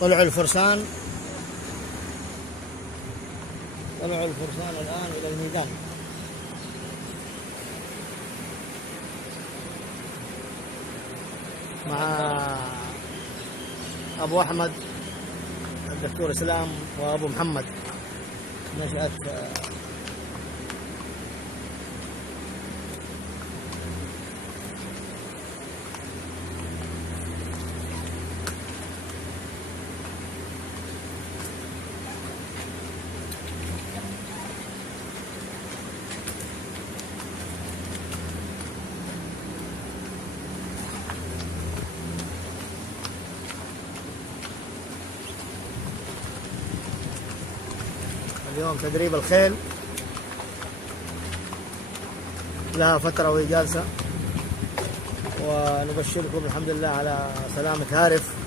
طلعوا الفرسان الآن إلى الميدان. مع أبو أحمد الدكتور إسلام وأبو محمد نشأت اليوم تدريب الخيل، لها فترة وهي جالسة، ونبشركم الحمد لله على سلامة هارف.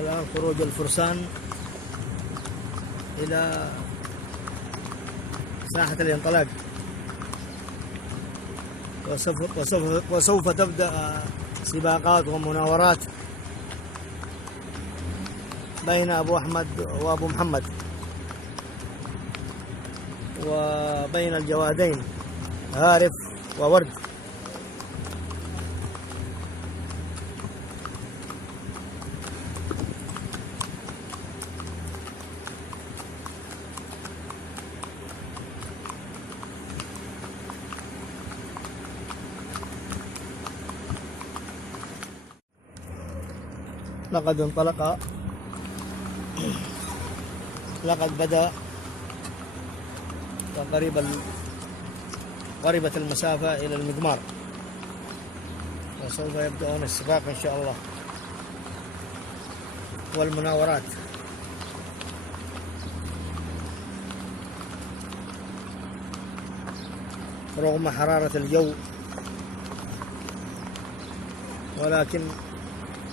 الآن خروج الفرسان إلى ساحة الانطلاق، وسوف تبدأ سباقات ومناورات بين أبو أحمد وأبو محمد، وبين الجوادين هارف وورد. لقد بدأ قريبة المسافة إلى المضمار، وسوف يبدأون السباق إن شاء الله والمناورات. رغم حرارة الجو، ولكن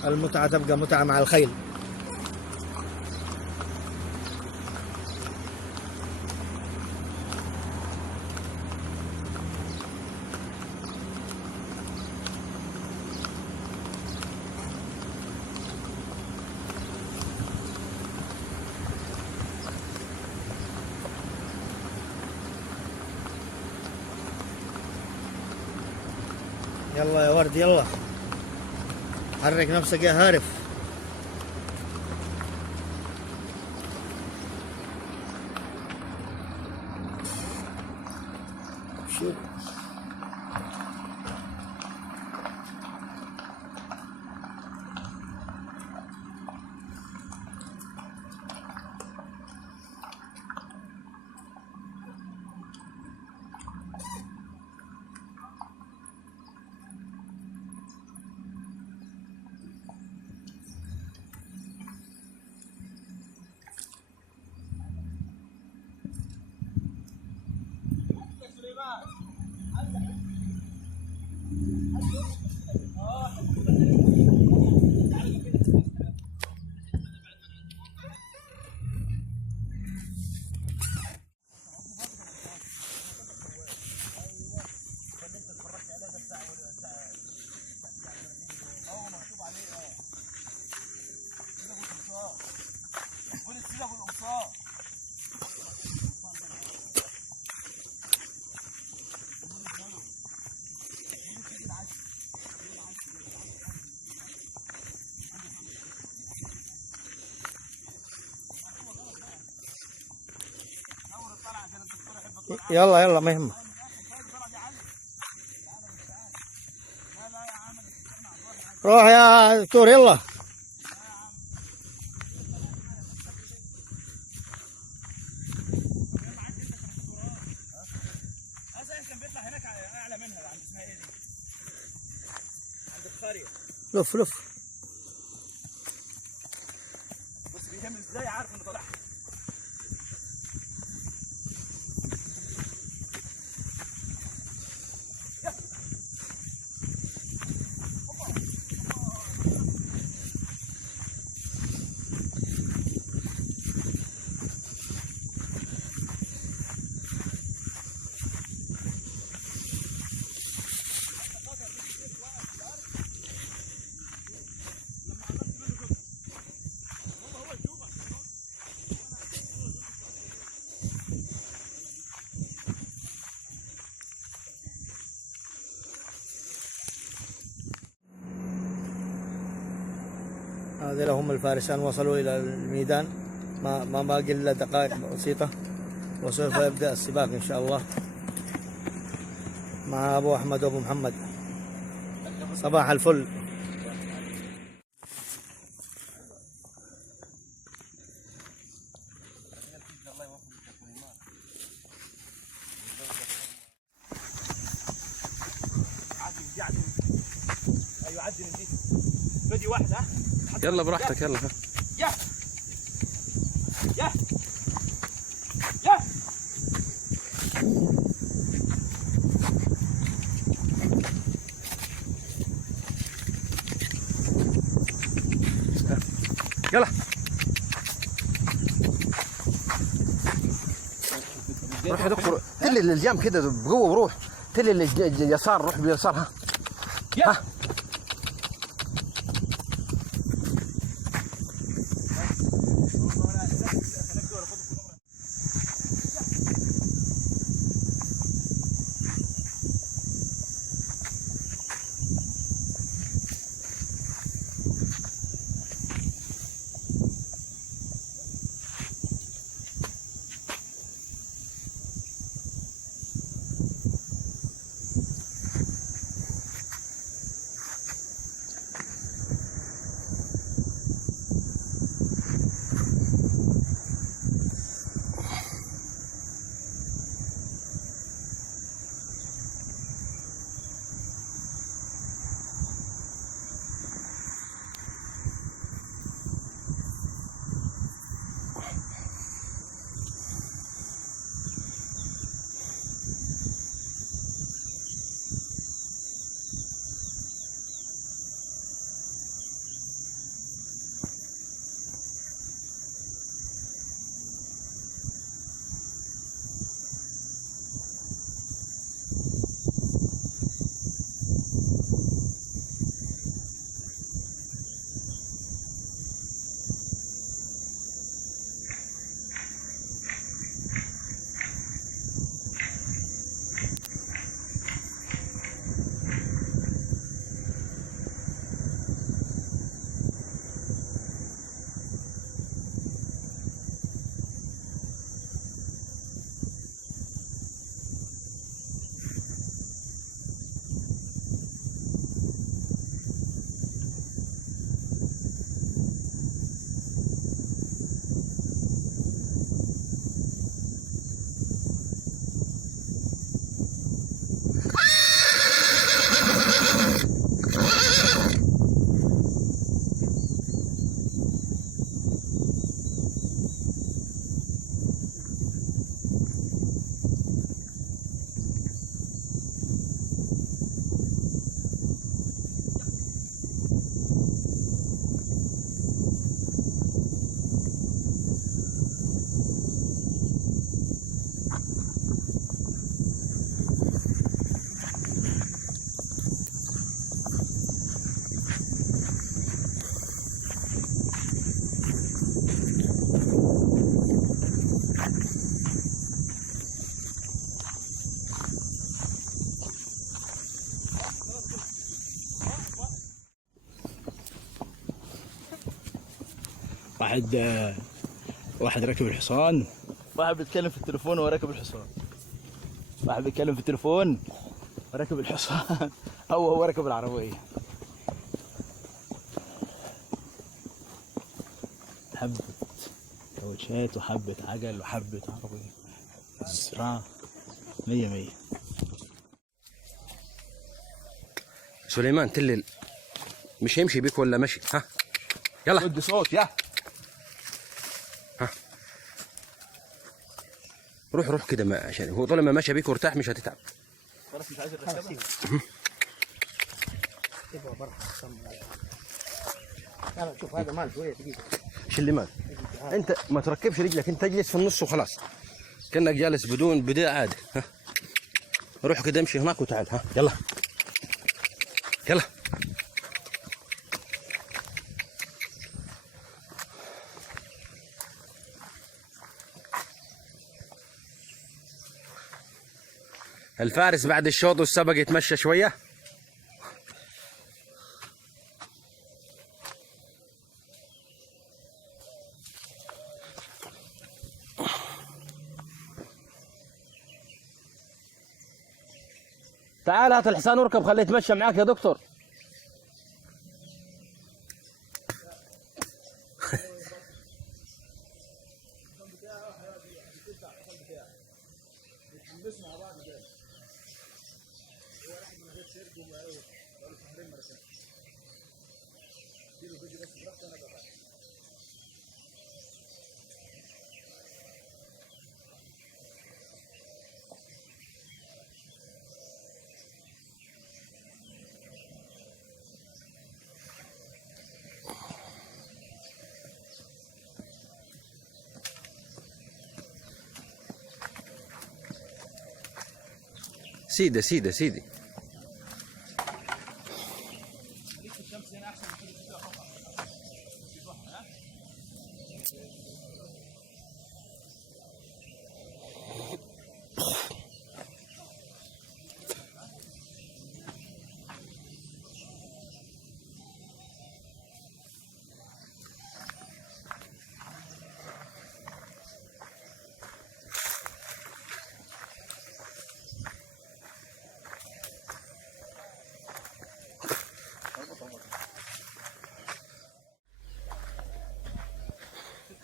المتعة تبقى متعة مع الخيل. يلا يا ورد، يلا حرك نفسك يا هارف. شوف يلا يلا، ما يهمك. روح يا دكتور، يلا. لف لف. بس بيهم ازاي عارف انه طلع. هذول هم الفارسان وصلوا إلى الميدان، ما باقي إلا دقائق بسيطة وسوف يبدأ السباق إن شاء الله مع أبو أحمد وأبو محمد. صباح الفل. ايوه عدل دي بدي واحد. ها يلا براحتك. يلا يا يا يا يلا. روح دكتور تل الجام كده بقوه وروح تل اليسار. روح باليسار. ها ها واحد راكب الحصان، واحد بيتكلم في التليفون وهو راكب الحصان، واحد بيتكلم في التليفون وراكب الحصان هو راكب العربية. حبة كاوتشات وحبة عجل وحبة عربية، الزراعة 100. سليمان تل مش هيمشي بيك ولا مشي؟ ها يلا ودي صوت. يا روح كده، ما عشان هو طول ما ماشي بيك وارتاح مش هتتعب. خلاص مش عايز الركبة. يلا شوف هذا مال شوية دقيقة. ايش اللي مال؟ انت ما تركبش رجلك، انت اجلس في النص وخلاص كانك جالس بدون بداية عادي. ها روح كده امشي هناك وتعال. ها يلا يلا. الفارس بعد الشوط والسبق يتمشى شوية. تعال هات الحصان واركب خليه يتمشى معاك يا دكتور. سيدة سيدة سيدي.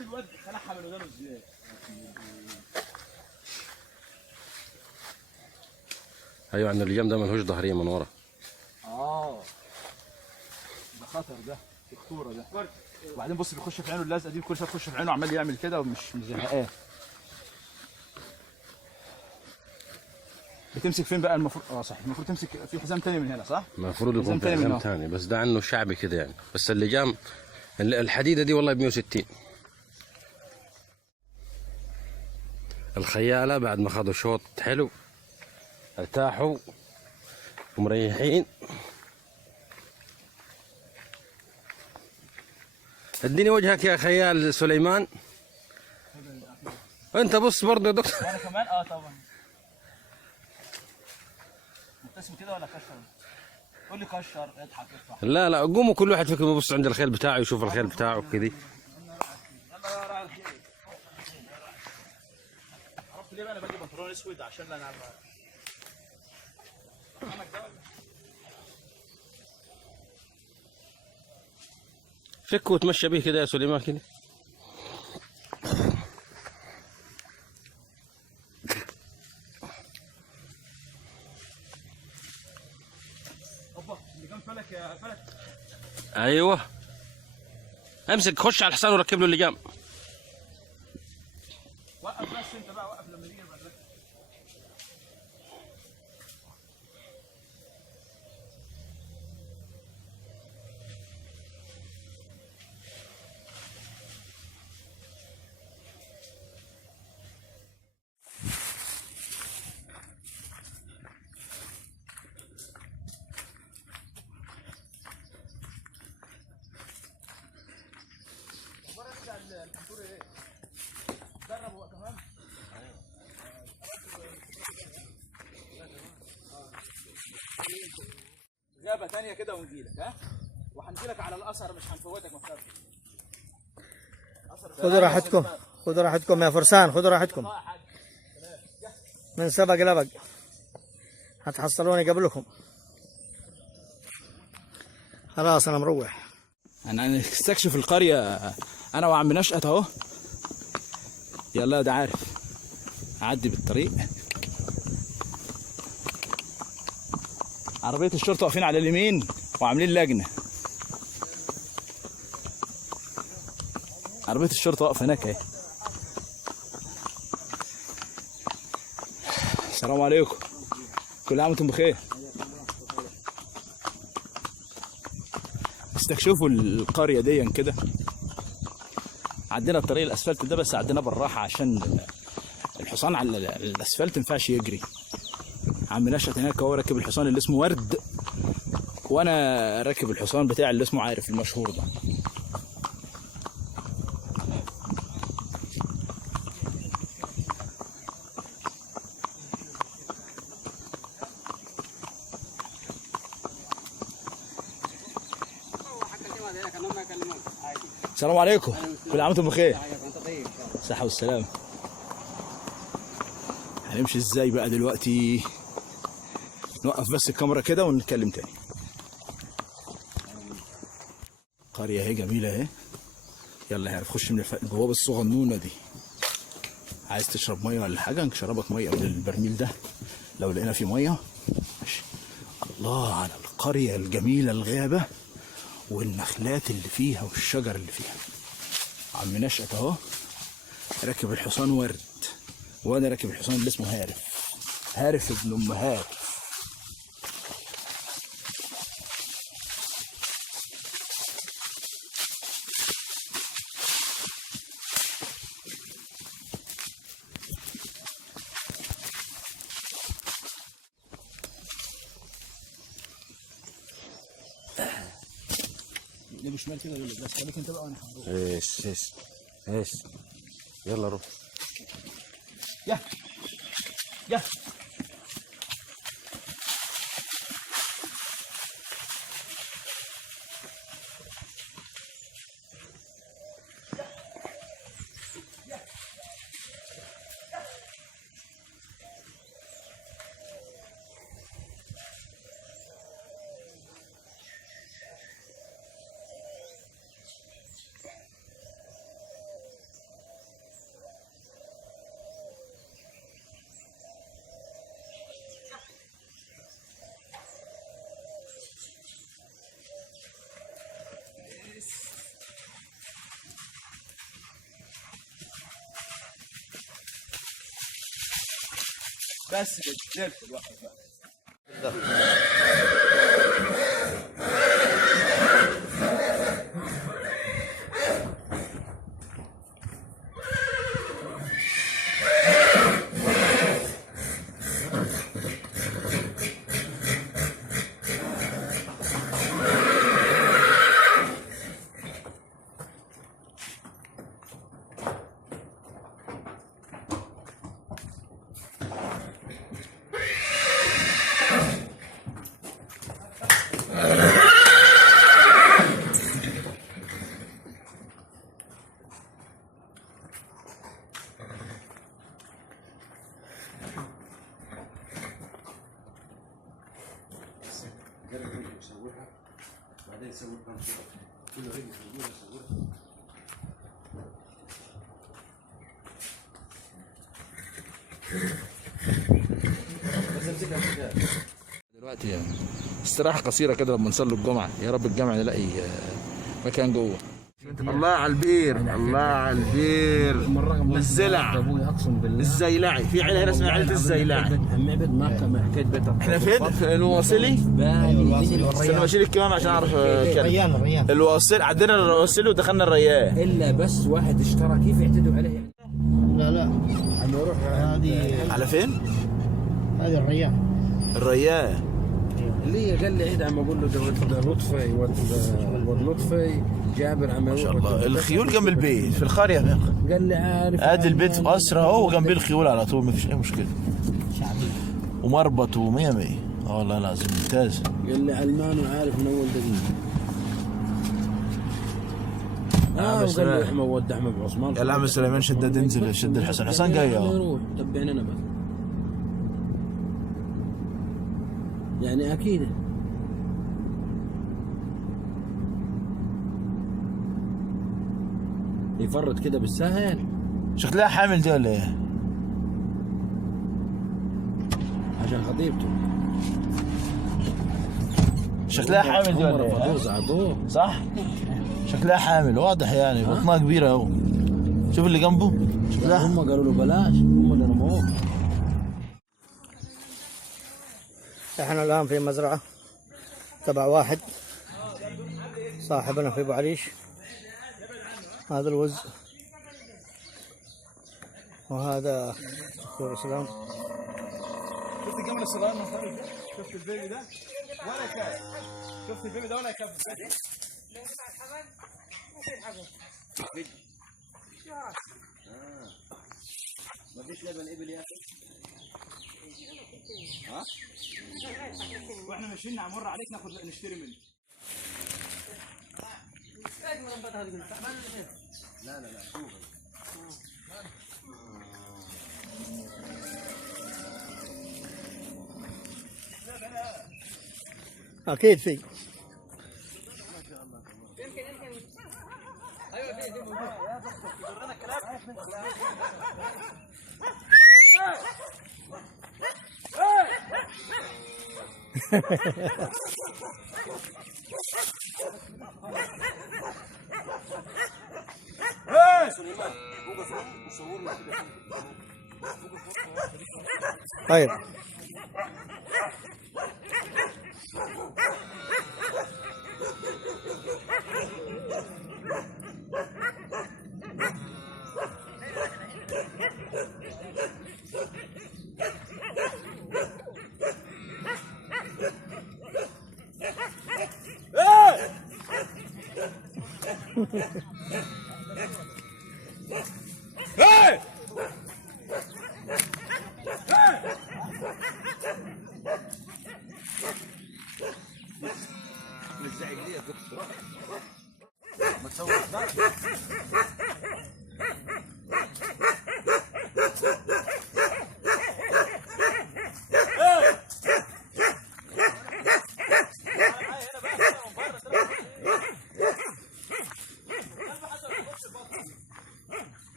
الواد خلعها من ودانه ازاي؟ ايوه عند اللجام ده ملهوش ظهريه من ورا. ده خطر، ده خطوره ده. وبعدين بص بيخش في عينه اللزقه دي، كل شويه تخش في عينه عمال يعمل كده ومش زهقان. بتمسك فين بقى المفروض؟ صح، المفروض تمسك في حزام تاني من هنا صح؟ المفروض يكون في حزام تاني، بس ده عنه شعبي كده يعني. بس اللجام الحديده دي والله ب 160. الخياله بعد ما خدوا شوط حلو ارتاحوا ومريحين. اديني وجهك يا خيال سليمان. انت بص برضه يا دكتور. انا كمان طبعا. مبتسم كده ولا كشر؟ قول لي كشر، اضحك اضحك. لا لا قوموا كل واحد فيكم يبص عند الخيل بتاعه يشوف الخيل بتاعه كده. عرفت ليه بقى انا باجي بنطلون اسود؟ عشان انا فك وتمشى بيه كده يا سليمان كده. اوبا اللي كان فلك يا فلك. ايوه امسك، خش على الحصان وركب له اللجام. وقف بس انت بقى، وقف لما يجي بعد. غابة تانية كده ونجيلك، ها؟ وهنجيلك على الأثر، مش هنفوتك مكتبك. خذوا راحتكم، خذوا راحتكم يا فرسان، خذوا راحتكم. من سبق لبق هتحصلوني قبلكم. خلاص أنا مروح. أنا نستكشف القرية أنا وعم نشأت أهو. يلا ده عارف أعدي بالطريق. عربية الشرطة واقفين على اليمين وعاملين لجنة. عربية الشرطة واقفة هناك اهي. السلام عليكم، كل عام وانتم بخير. استكشفوا القرية دي كده. عدينا الطريق الاسفلت ده، بس عدينا بالراحة عشان الحصان على الاسفلت مينفعش يجري. عم نشأت هناك هو راكب الحصان اللي اسمه ورد، وانا راكب الحصان بتاعي اللي اسمه عارف المشهور ده. السلام عليكم، كل عام وانتم بخير. الصحة والسلام. هنمشي ازاي بقى دلوقتي؟ نوقف بس الكاميرا كده ونتكلم تاني. قرية اهي جميلة اهي. يلا يا خش من البوابة الصغنونة دي. عايز تشرب مية ولا حاجة نشربك مية من البرميل ده لو لقينا فيه مية. ماشي. الله على القرية الجميلة، الغابة والنخلات اللي فيها والشجر اللي فيها. عم نشأت اهو راكب الحصان ورد، وانا راكب الحصان اللي اسمه هارف. هارف ابن ام هارف. نجيب شمال كده ولا بس خليك انت بقى وانا هروح. ايش يلا روح. يا يا بس كده الوقت بقى. بعدين نسوي كل رجل نسويها. دلوقتي يعني استراحة قصيرة كده لما نصلي الجمعة، يا رب الجمعة نلاقي مكان جوه. الله على البير، الله على البير والزلع. الزيلعي، في عيله هنا اسمها عيله الزيلعي. احنا فين؟ في الواصلي؟ استنى بشيل الكمام عشان اعرف اتكلم. الواصلي، عدينا الواصلي ودخلنا الريان. الا بس واحد اشترى، كيف يعتدوا عليه؟ لا عم نروح هذه على فين؟ هذه الريان. الريان اللي قال لي عيد عم اقول له ده لطفي واللطفي جابر عم. ما شاء الله الخيول جنب البيت في القريه هناك. قال لي عارف ادي البيت في قصر اهو وجنبيه الخيول على طول، ما فيش اي مشكله. ومربط ومية مية. اه والله العظيم ممتاز. قال لي علمان وعارف من اول دقيقه. بس قال لي احمد ود احمد عثمان. يا العم سليمان شداد انزل شد الحسن. الحسن جاي اهو. نروح تبعنا انا بس. يعني اكيد يفرط كده بالسهل. شكلها حامل دي ولا ايه؟ عشان خطيبته. شكلها حامل دي ولا ايه؟ صح؟ شكلها حامل واضح يعني، بطنها كبيره اهو. شوف اللي جنبه شكلها. هم قالوا له بلاش، هم اللي رموه. احنا الان في مزرعه تبع واحد صاحبنا في ابو عليش. هذا الوز وهذا دكتور اسلام. شفت الجمل الصغير من خارج ده؟ شفت البيبي ده؟ ولا كاف. شفت البيبي ده ولا كاف؟ ما فيش لبن ابل يا اخي. ها؟ واحنا ماشيين نمر عليك ناخد نشتري منه. لا شوف اكيد في. طيب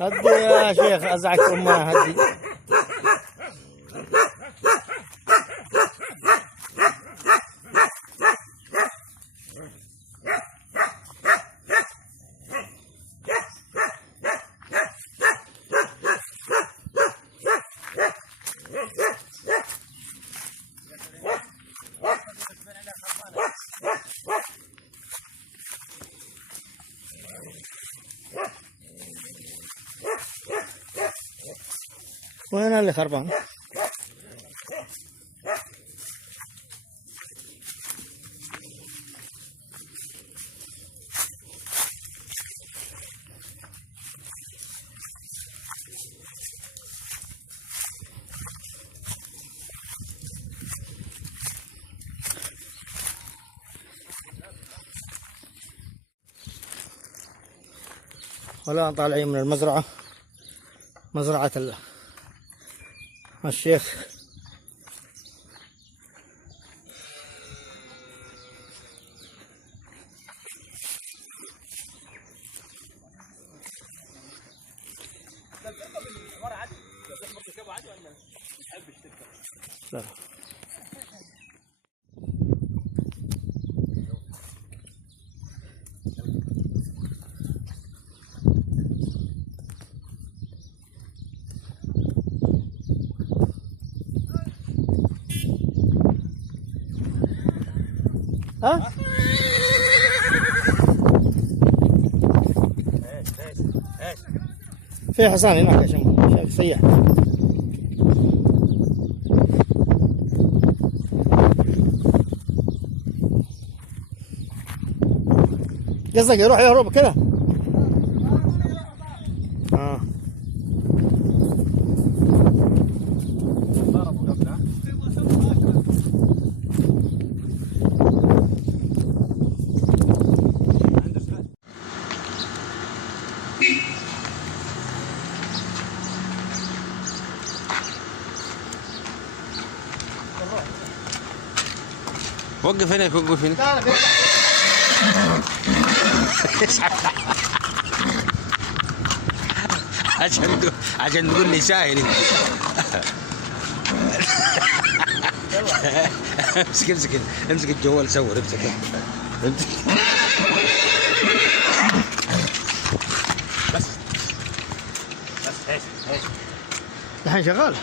هدي يا شيخ ازعج امها هدي. وين اللي خربان؟ والآن طالعين من المزرعة، مزرعة الشيخ. لا. ها؟ في حصان هناك يا شمال، شايف سياح. قصدك يروح يهرب كذا؟ وقف هناك، وقف هناك. عشان تقول لي ساهل انت. امسك الجوال، صور، امسك. بس الحين شغال.